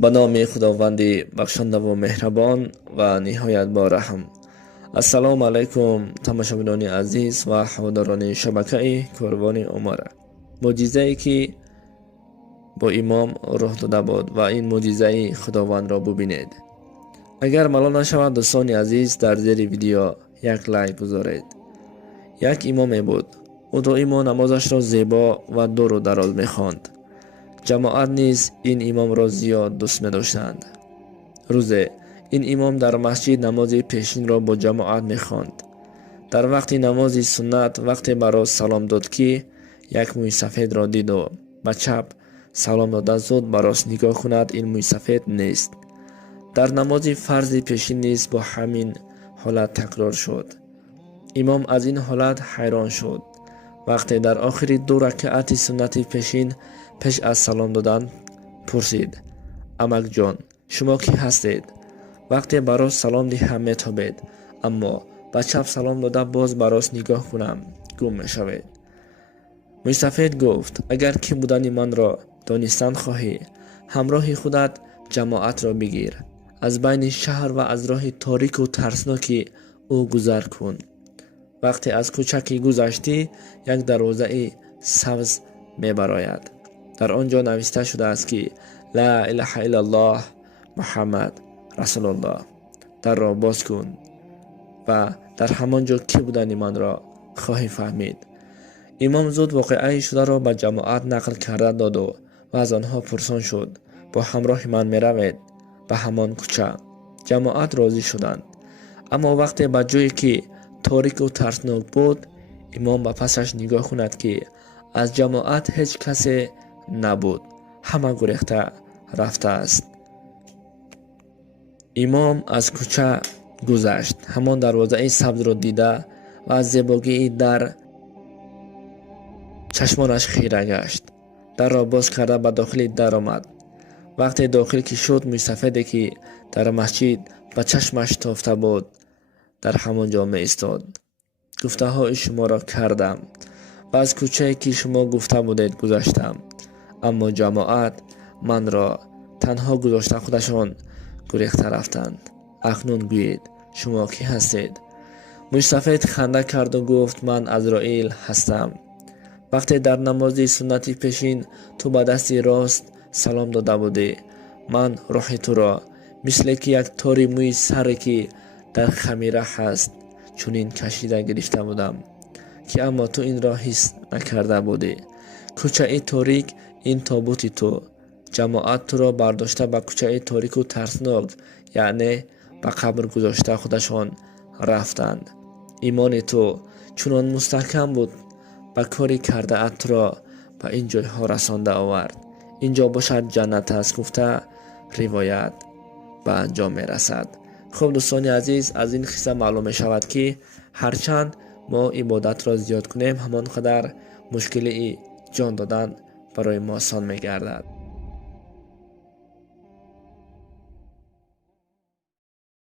به نام خداوند بخشنده و مهربان و نهایت با رحم. السلام علیکم تماشاگران عزیز و هواداران شبکه کاروان عمر. معجزه ای که با امام رخ داده بود و این معجزه خداوند را ببینید. اگر ملال نشود دوستان عزیز، در زیر ویدیو یک لایک گذارید. یک امام بود، او دائما نمازش را زیبا و دور و دراز می‌خواند. جماعت نیز این امام را زیاد دوست می داشتند. روزی این امام در مسجد نماز پیشین را با جماعت می خواند. در وقت نماز سنت وقتی برای سلام داد که یک موی سفید را دید و به چپ سلام داده زود براش نگاه کند، این موی سفید نیست. در نماز فرض پیشین نیز با همین حالت تکرار شد. امام از این حالت حیران شد. وقتی در آخر دو رکعت سنت پیشین پیش از سلام دادن پرسید: امک جان، شما کی هستید؟ وقتی براش سلام دهم میتابید، اما به چپ سلام داده باز براش نگاه کنم گم میشوید. موی سفید گفت: اگر کی بودن من را دانستن خواهی، همراه خودت جماعت را بگیر، از بین شهر و از راه تاریک و ترسناکی او گذر کن. وقتی از کوچکی گذشتی، یک دروازه سبز میبراید. در آنجا نوشته شده است که لا اله الا الله محمد رسول الله. در را باز کن و در همانجا کی بودن من را خواهی فهمید. امام زود واقعه شده را به جماعت نقل کرده داد و از آنها پرسان شد: با همراه من می روید به همان کوچه؟ جماعت راضی شدند. اما وقتی به جایی که تاریک و ترسناک بود، امام به پسش نگاه کند که از جماعت هیچ کسی نبود، همه گریخته رفته است. امام از کوچه گذشت، همان دروازه سبز را دیده و از زیبایی در چشمانش خیره گشت. در را باز کرده به داخل در آمد. وقتی داخل که شد، موی سفیدی که در مسجد به چشمش تافته بود در همانجا می ایستاد. گفته های شما را کردم و از کوچه که شما گفته بودید گذشتم، اما جماعت من را تنها گذاشته خودشان گریخته رفتند. اکنون گویید شما کی هستید؟ موی سفید خنده کرد و گفت: من عزرائیل هستم. وقتی در نماز سنت پیشین تو به دست راست سلام داده بودی، من روح تو را مثل که یک تاری موی سری که در خمیره هست چونین کشیده گرفته بودم که اما تو این را حس نکرده بودی. کوچه تاریک این تابوت تو. جماعت تو را برداشته به کوچه تاریک و ترسناک، یعنی به قبر گذاشته خودشان رفتند. ایمان تو چنان مستحکم بود به کاری کرده ات را به این جایها رسانده آورد. اینجا باشد جنت است گفته روایت به انجام می رسد. خب دوستان عزیز، از این قصه معلوم می شود که هرچند ما عبادت را زیاد کنیم، همان قدر مشکلی جان دادن برای ما آسان می گردد.